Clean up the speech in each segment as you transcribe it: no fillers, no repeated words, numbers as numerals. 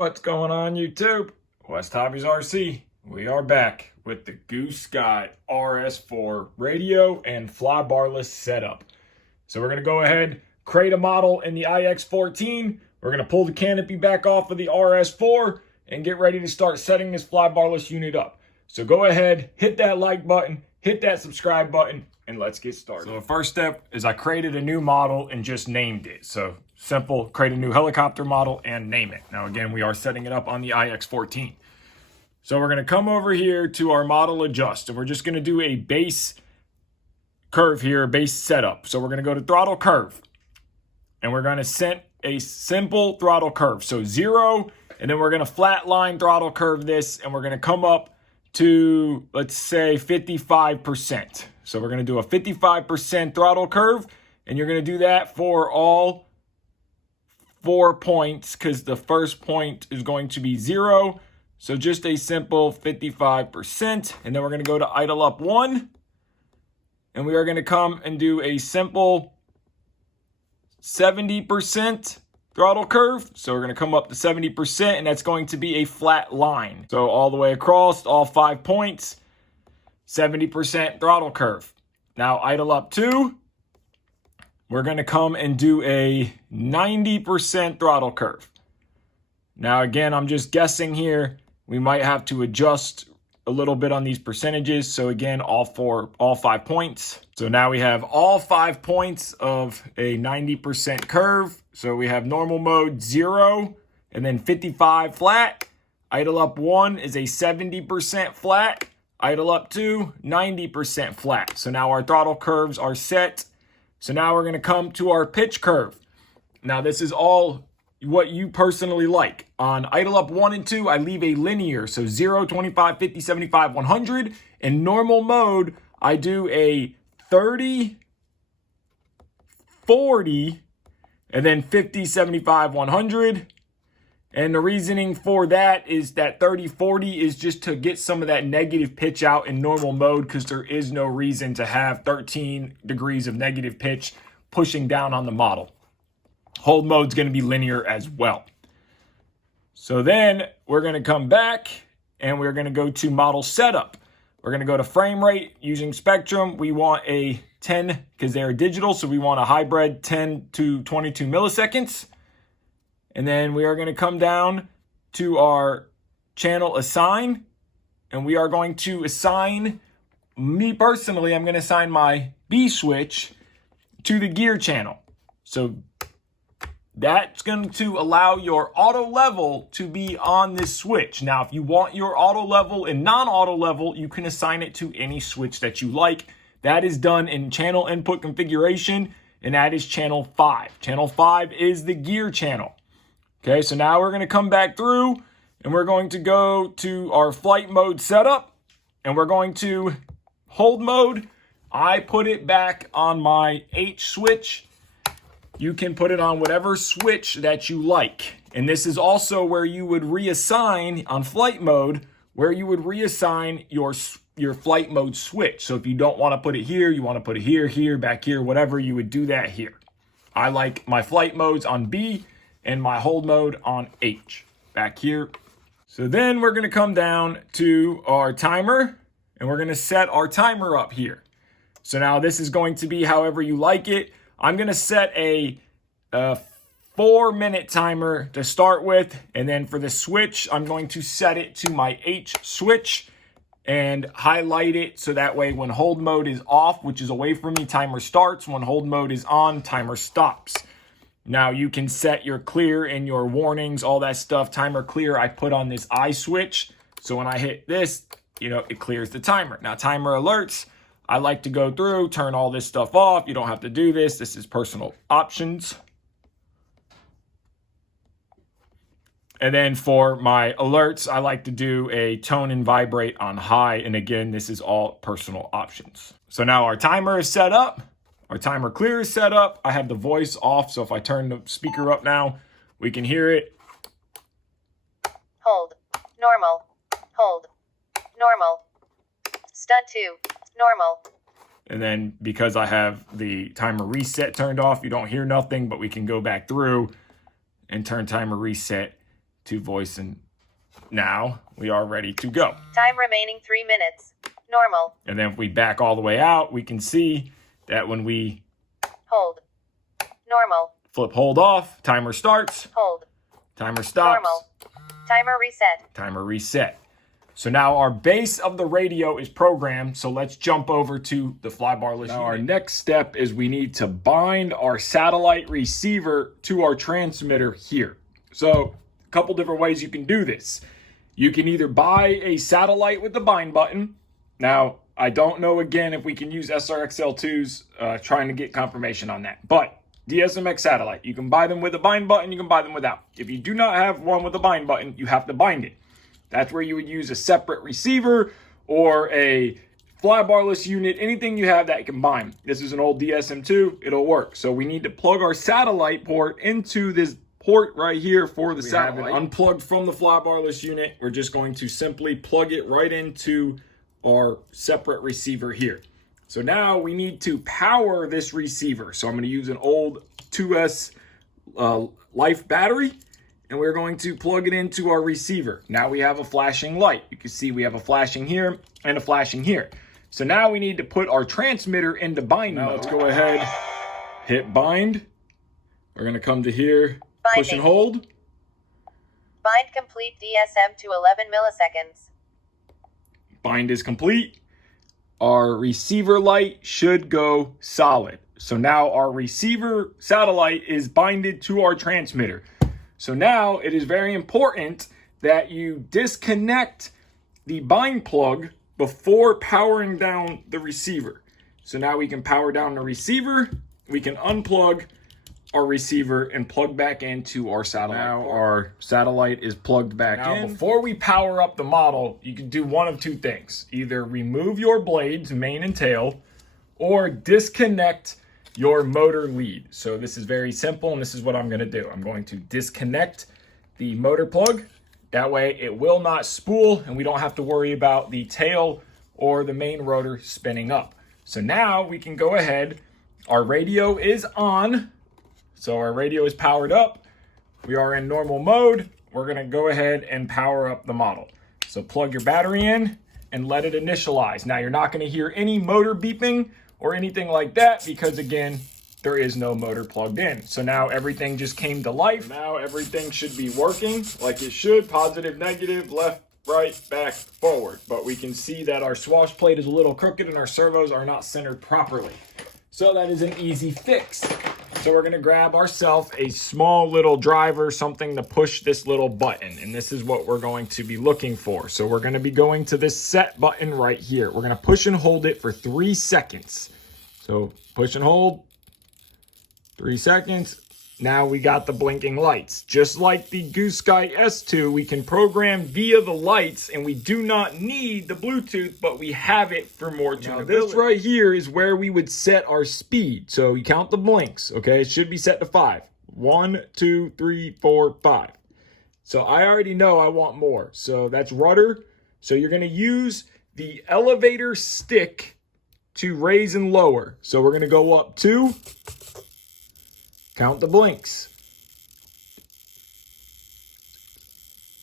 What's going on YouTube? WestHobbiesRC. We are back with the Goosky RS4 radio and fly barless setup. So we're going to go ahead, create a model in the IX14. We're going to pull the canopy back off of the RS4 and get ready to start setting this fly barless unit up. So go ahead, hit that like button, hit that subscribe button, and let's get started. So the first step is I created a new model and just named it. So simple, create a new helicopter model and name it. Now again, we are setting it up on the IX14. So we're going to come over here to our model adjust, and we're just going to do a base curve here, base setup. So we're going to go to throttle curve, and we're going to set a simple throttle curve. So 0, and then we're going to flat line throttle curve this, and we're going to come up to, let's say, 55%. So we're going to do a 55% throttle curve, and you're going to do that for all 4 points because the first point is going to be 0. So just a simple 55%. And then we're going to go to idle up 1. And we are going to come and do a simple 70% throttle curve. So we're going to come up to 70%, and that's going to be a flat line. So all the way across, all 5 points, 70% throttle curve. Now idle up 2. We're going to come and do a 90% throttle curve. Now again, I'm just guessing here. We might have to adjust a little bit on these percentages. So again, all 5 points. So now we have all 5 points of a 90% curve. So we have normal mode 0 and then 55 flat. Idle up 1 is a 70% flat. Idle up 2, 90% flat. So now our throttle curves are set. So now we're going to come to our pitch curve. Now this is all what you personally like. On idle up 1 and 2, I leave a linear. So 0, 25, 50, 75, 100. In normal mode, I do a 30, 40, and then 50, 75, 100. And the reasoning for that is that 30, 40 is just to get some of that negative pitch out in normal mode because there is no reason to have 13 degrees of negative pitch pushing down on the model. Hold mode's going to be linear as well. So then we're going to come back and we're going to go to model setup. We're going to go to frame rate using spektrum. We want a 10 because they're digital. So we want a hybrid 10 to 22 milliseconds. And then we are going to come down to our channel assign. And we are going to assign, me personally, I'm going to assign my B switch to the gear channel. So that's going to allow your auto level to be on this switch. Now, if you want your auto level and non-auto level, you can assign it to any switch that you like. That is done in channel input configuration, and that is channel 5. Channel 5 is the gear channel. Okay, so now we're going to come back through, and we're going to go to our flight mode setup, and we're going to hold mode. I put it back on my H switch. You can put it on whatever switch that you like. And this is also where you would reassign on flight mode, where you would reassign your flight mode switch. So if you don't want to put it here, you want to put it here, here, back here, whatever, you would do that here. I like my flight modes on B and my hold mode on H back here. So then we're going to come down to our timer, and we're going to set our timer up here. So now this is going to be however you like it. I'm going to set a 4-minute timer to start with. And then for the switch, I'm going to set it to my H switch and highlight it. So that way when hold mode is off, which is away from me, timer starts. When hold mode is on, timer stops. Now you can set your clear and your warnings, all that stuff. Timer clear, I put on this I switch. So when I hit this, it clears the timer. Now timer alerts, I like to go through, turn all this stuff off. You don't have to do this. This is personal options. And then for my alerts, I like to do a tone and vibrate on high. And again, this is all personal options. So now our timer is set up. Our timer clear is set up. I have the voice off. So if I turn the speaker up now, we can hear it. Hold. Normal. Hold. Normal. Stud 2. Normal. And then because I have the timer reset turned off, you don't hear nothing, but we can go back through and turn timer reset to voice, and now we are ready to go. Time remaining 3 minutes. Normal. And then if we back all the way out, we can see that when we Hold. Normal. flip hold off, timer starts, Hold. timer stops, Normal. Timer reset. timer reset. So now our base of the radio is programmed. So let's jump over to the flybarless. Now our next step is we need to bind our satellite receiver to our transmitter here. So a couple different ways you can do this. You can either buy a satellite with the bind button. Now, I don't know again if we can use SRXL2s, trying to get confirmation on that. But DSMX satellite, you can buy them with a bind button, you can buy them without. If you do not have one with a bind button, you have to bind it. That's where you would use a separate receiver or a flybarless unit, anything you have that can bind. This is an old DSM2, it'll work. So we need to plug our satellite port into this port right here for the satellite. We have it unplugged from the flybarless unit. We're just going to simply plug it right into our separate receiver here. So now we need to power this receiver. So I'm going to use an old 2S Life battery, and we're going to plug it into our receiver. Now we have a flashing light. You can see we have a flashing here and a flashing here. So now we need to put our transmitter into bind mode. Let's go ahead, hit bind. We're going to come to here, push and hold. Bind complete DSM to 11 milliseconds. Bind is complete. Our receiver light should go solid. So now our receiver satellite is binded to our transmitter. So now it is very important that you disconnect the bind plug before powering down the receiver. So now we can power down the receiver, we can unplug our receiver and plug back into our satellite. Now our satellite is plugged back in. Before we power up the model, you can do one of two things. Either remove your blades, main and tail, or disconnect your motor lead. So this is very simple, and this is what I'm gonna do. I'm going to disconnect the motor plug. That way it will not spool, and we don't have to worry about the tail or the main rotor spinning up. So now we can go ahead. Our radio is on. So our radio is powered up. We are in normal mode. We're gonna go ahead and power up the model. So plug your battery in and let it initialize. Now you're not gonna hear any motor beeping or anything like that because again, there is no motor plugged in. So now everything just came to life. Now everything should be working like it should. Positive, negative, left, right, back, forward. But we can see that our swash plate is a little crooked and our servos are not centered properly. So that is an easy fix. So we're gonna grab ourselves a small little driver, something to push this little button. And this is what we're going to be looking for. So we're gonna be going to this set button right here. We're gonna push and hold it for 3 seconds. So push and hold, 3 seconds. Now we got the blinking lights. Just like the Goosky S2, we can program via the lights and we do not need the Bluetooth, but we have it for more tunability. This right here is where we would set our speed. So you count the blinks, okay? It should be set to 5. 1, 2, 3, 4, 5. So I already know I want more. So that's rudder. So you're gonna use the elevator stick to raise and lower. So we're gonna go up 2. Count the blinks.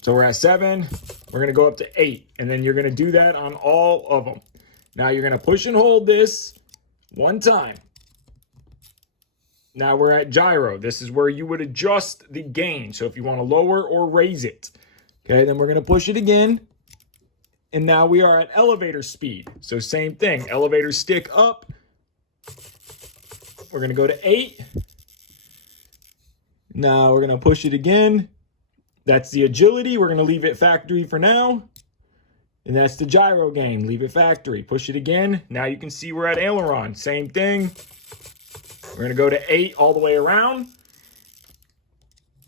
So we're at 7. We're going to go up to 8. And then you're going to do that on all of them. Now you're going to push and hold this 1 time. Now we're at gyro. This is where you would adjust the gain. So if you want to lower or raise it. Okay, then we're going to push it again. And now we are at elevator speed. So same thing. Elevator stick up. We're going to go to 8. Now we're going to push it again. That's the agility. We're going to leave it factory for now. And that's the gyro gain. Leave it factory. Push it again. Now you can see we're at aileron. Same thing. We're going to go to 8 all the way around.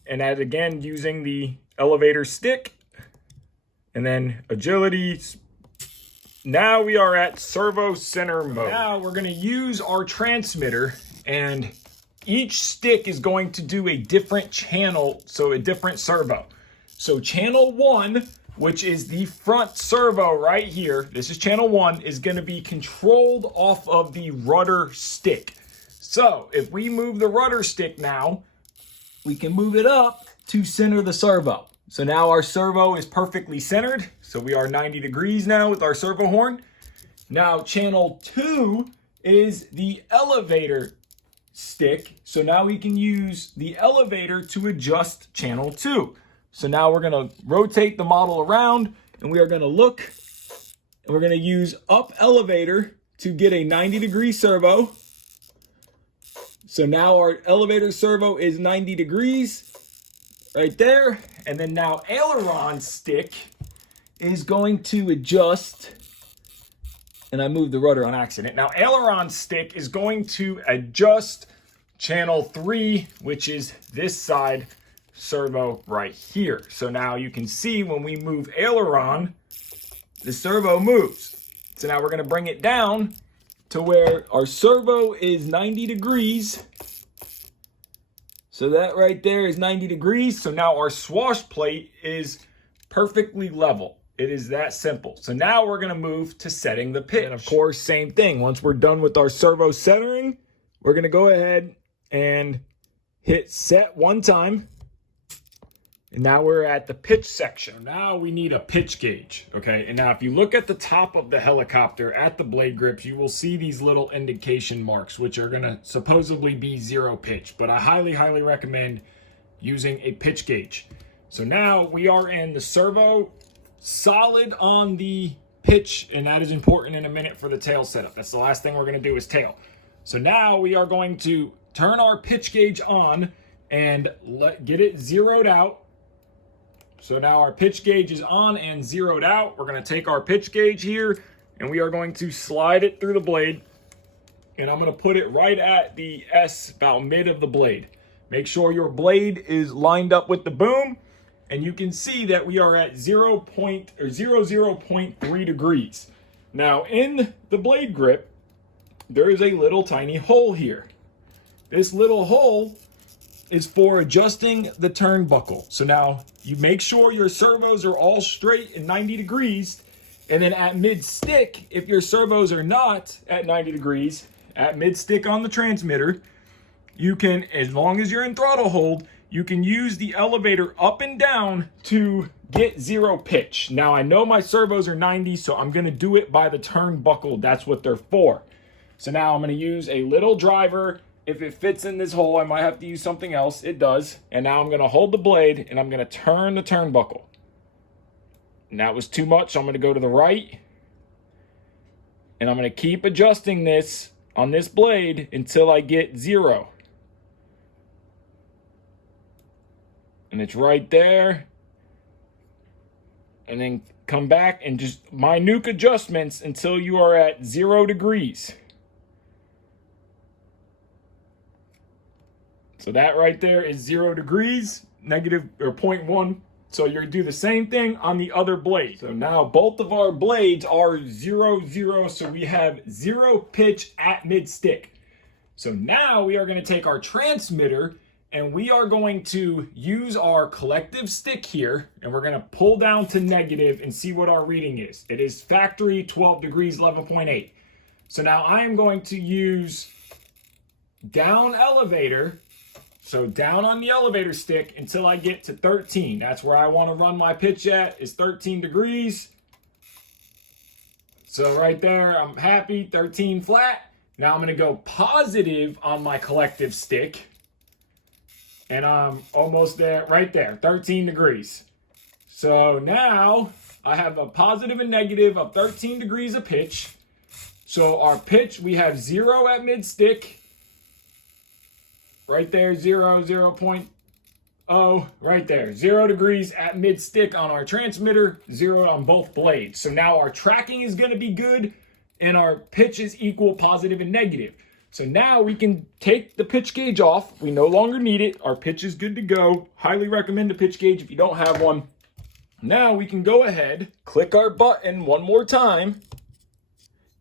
And that again using the elevator stick. And then agility. Now we are at servo center mode. Now we're going to use our transmitter, and each stick is going to do a different channel, so a different servo. So channel 1, which is the front servo right here, this is channel 1, is going to be controlled off of the rudder stick. So if we move the rudder stick now, we can move it up to center the servo. So now our servo is perfectly centered. So we are 90 degrees now with our servo horn. Now channel 2 is the elevator stick. So now we can use the elevator to adjust channel 2. So now we're going to rotate the model around and we are going to look and we're going to use up elevator to get a 90-degree servo. So now our elevator servo is 90 degrees right there. And then now aileron stick is going to adjust, and I moved the rudder on accident. Now aileron stick is going to adjust channel 3, which is this side servo right here. So now you can see when we move aileron, the servo moves. So now we're going to bring it down to where our servo is 90 degrees. So that right there is 90 degrees. So now our swash plate is perfectly level. It is that simple. So now we're going to move to setting the pitch. And of course, same thing. Once we're done with our servo centering, we're going to go ahead and hit set one time. And now we're at the pitch section. Now we need a pitch gauge, okay? And now if you look at the top of the helicopter at the blade grips, you will see these little indication marks, which are gonna supposedly be 0 pitch. But I highly, highly recommend using a pitch gauge. So now we are in the servo, solid on the pitch, and that is important in a minute for the tail setup. That's the last thing we're gonna do is tail. So now we are going to turn our pitch gauge on and get it zeroed out. So now our pitch gauge is on and zeroed out. We're going to take our pitch gauge here and we are going to slide it through the blade. And I'm going to put it right at the S, about mid of the blade. Make sure your blade is lined up with the boom. And you can see that we are at 0.3 degrees. Now in the blade grip, there is a little tiny hole here. This little hole is for adjusting the turnbuckle. So now you make sure your servos are all straight and 90 degrees. And then at mid stick, if your servos are not at 90 degrees, at mid stick on the transmitter, you can, as long as you're in throttle hold, you can use the elevator up and down to get 0 pitch. Now I know my servos are 90, so I'm gonna do it by the turnbuckle. That's what they're for. So now I'm gonna use a little driver. If it fits in this hole, I might have to use something else. It does. And now I'm going to hold the blade and I'm going to turn the turnbuckle. And that was too much. So I'm going to go to the right. And I'm going to keep adjusting this on this blade until I get 0. And it's right there. And then come back and just minute adjustments until you are at 0 degrees. So that right there is 0 degrees, negative or 0.1. So you're gonna do the same thing on the other blade. So now both of our blades are 0, 0. So we have 0 pitch at mid stick. So now we are gonna take our transmitter and we are going to use our collective stick here and we're gonna pull down to negative and see what our reading is. It is factory 12 degrees, 11.8. So now I am going to use down elevator. So down on the elevator stick until I get to 13. That's where I want to run my pitch at, is 13 degrees. So right there, I'm happy, 13 flat. Now I'm going to go positive on my collective stick. And I'm almost there, right there, 13 degrees. So now I have a positive and negative of 13 degrees of pitch. So our pitch, we have 0 at mid stick. Right there, 0, 0.0, right there. 0 degrees at mid stick on our transmitter, 0 on both blades. So now our tracking is gonna be good and our pitch is equal, positive and negative. So now we can take the pitch gauge off. We no longer need it. Our pitch is good to go. Highly recommend a pitch gauge if you don't have one. Now we can go ahead, click our button one more time.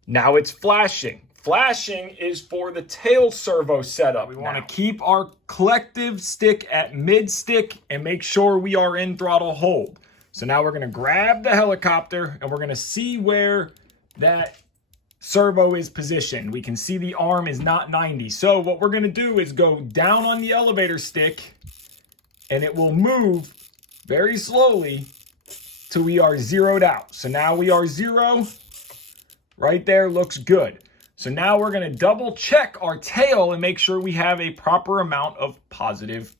Now it's flashing. Flashing is for the tail servo setup. We want to keep our collective stick at mid stick and make sure we are in throttle hold. So now we're going to grab the helicopter and we're going to see where that servo is positioned. We can see the arm is not 90. So what we're going to do is go down on the elevator stick and it will move very slowly till we are zeroed out. So now we are 0. Right there, looks good. So now we're going to double check our tail and make sure we have a proper amount of positive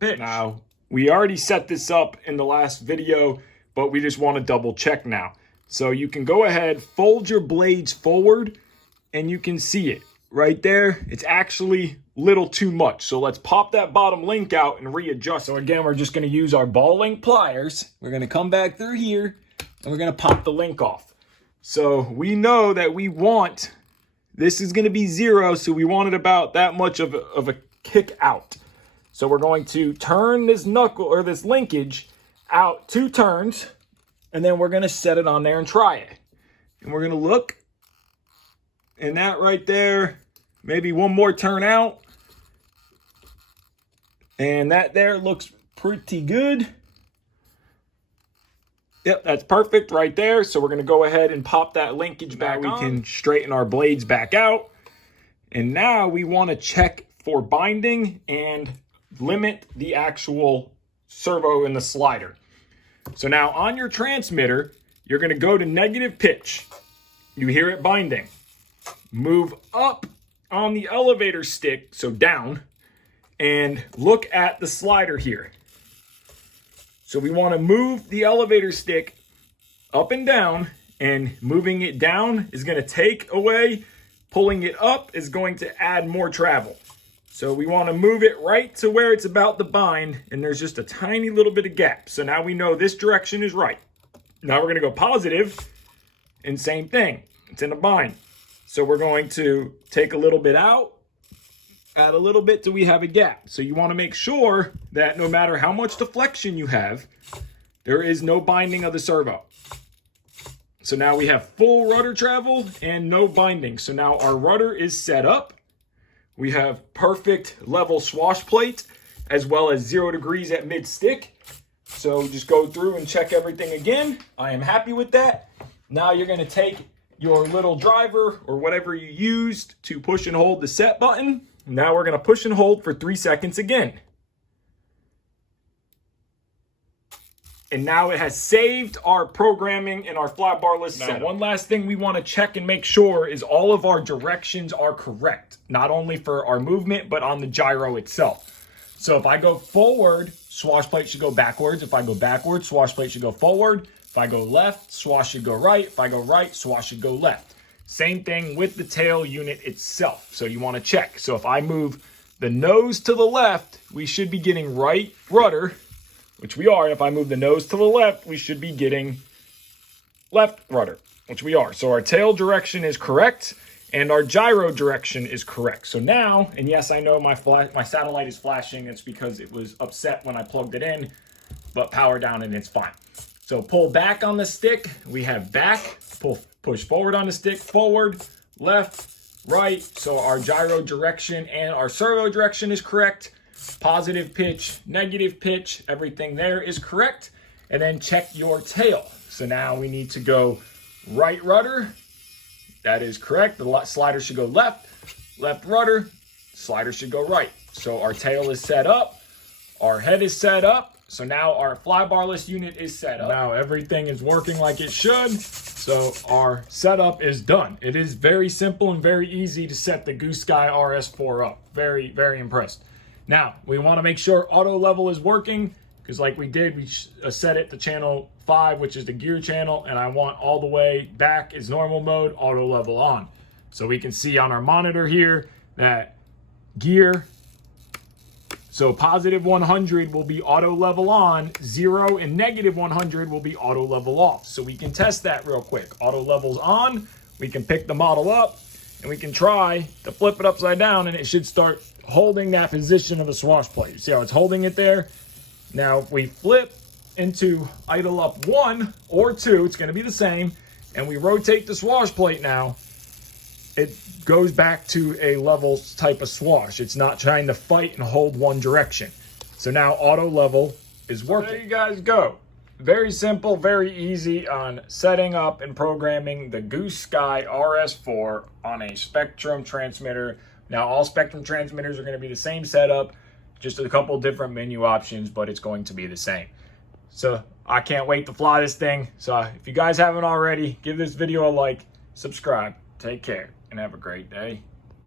pitch. Now, we already set this up in the last video, but we just want to double check now. So you can go ahead, fold your blades forward, and you can see it right there. It's actually a little too much. So let's pop that bottom link out and readjust. So again, we're just going to use our ball link pliers. We're going to come back through here, and we're going to pop the link off. So we know that we want, this is going to be 0, so we want it about that much of a kick out. So we're going to turn this knuckle or this linkage out 2 turns, and then we're going to set it on there and try it. And we're going to look, and that right there, maybe one more turn out. And that there looks pretty good. Yep, that's perfect right there. So we're going to go ahead and pop that linkage back on. We can straighten our blades back out. And now we want to check for binding and limit the actual servo in the slider. So now on your transmitter, you're going to go to negative pitch. You hear it binding. Move up on the elevator stick, so down, and look at the slider here. So we want to move the elevator stick up and down, and moving it down is going to take away. Pulling it up is going to add more travel. So we want to move it right to where it's about to bind, and there's just a tiny little bit of gap. So now we know this direction is right. Now we're going to go positive, and same thing. It's in a bind. So we're going to take a little bit out, add a little bit till we have a gap. So you want to make sure that no matter how much deflection you have, there is no binding of the servo. So now we have full rudder travel and no binding. So now our rudder is set up. We have perfect level swash plate as well as 0 degrees at mid stick. So just go through and check everything again. I am happy with that. Now you're going to take your little driver or whatever you used to push and hold the set button. Now we're going to push and hold for 3 seconds again. And now it has saved our programming in our flat barless setup. Now, one last thing we want to check and make sure is all of our directions are correct. Not only for our movement, but on the gyro itself. So if I go forward, swash plate should go backwards. If I go backwards, swash plate should go forward. If I go left, swash should go right. If I go right, swash should go left. Same thing with the tail unit itself. So you want to check. So if I move the nose to the left, we should be getting right rudder, which we are. If I move the nose to the left, we should be getting left rudder, which we are. So our tail direction is correct and our gyro direction is correct. So now, and yes, I know my satellite is flashing. It's because it was upset when I plugged it in, but power down and it's fine. So pull back on the stick. We have back, push forward on the stick, forward, left, right. So our gyro direction and our servo direction is correct. Positive pitch, negative pitch, everything there is correct. And then check your tail. So now we need to go right rudder. That is correct. The slider should go left, left rudder, slider should go right. So our tail is set up, our head is set up. So now our fly barless unit is set up. Now everything is working like it should. So our setup is done. It is very simple and very easy to set the Goosky RS4 up. Very, very impressed. Now we want to make sure auto level is working because like we did, we set it to channel 5, which is the gear channel. And I want all the way back is normal mode, auto level on. So we can see on our monitor here that gear, so positive 100 will be auto level on, 0 and negative 100 will be auto level off. So we can test that real quick. Auto level's on, we can pick the model up, and we can try to flip it upside down, and it should start holding that position of the swash plate. You see how it's holding it there? Now, if we flip into idle up 1 or 2, it's gonna be the same, and we rotate the swash plate now, it goes back to a level type of swash. It's not trying to fight and hold one direction. So now auto level is working. There you guys go. Very simple, very easy on setting up and programming the Goosky RS4 on a Spektrum transmitter. Now all Spektrum transmitters are going to be the same setup, just a couple different menu options, but it's going to be the same. So I can't wait to fly this thing. So if you guys haven't already, give this video a like, subscribe. Take care and have a great day.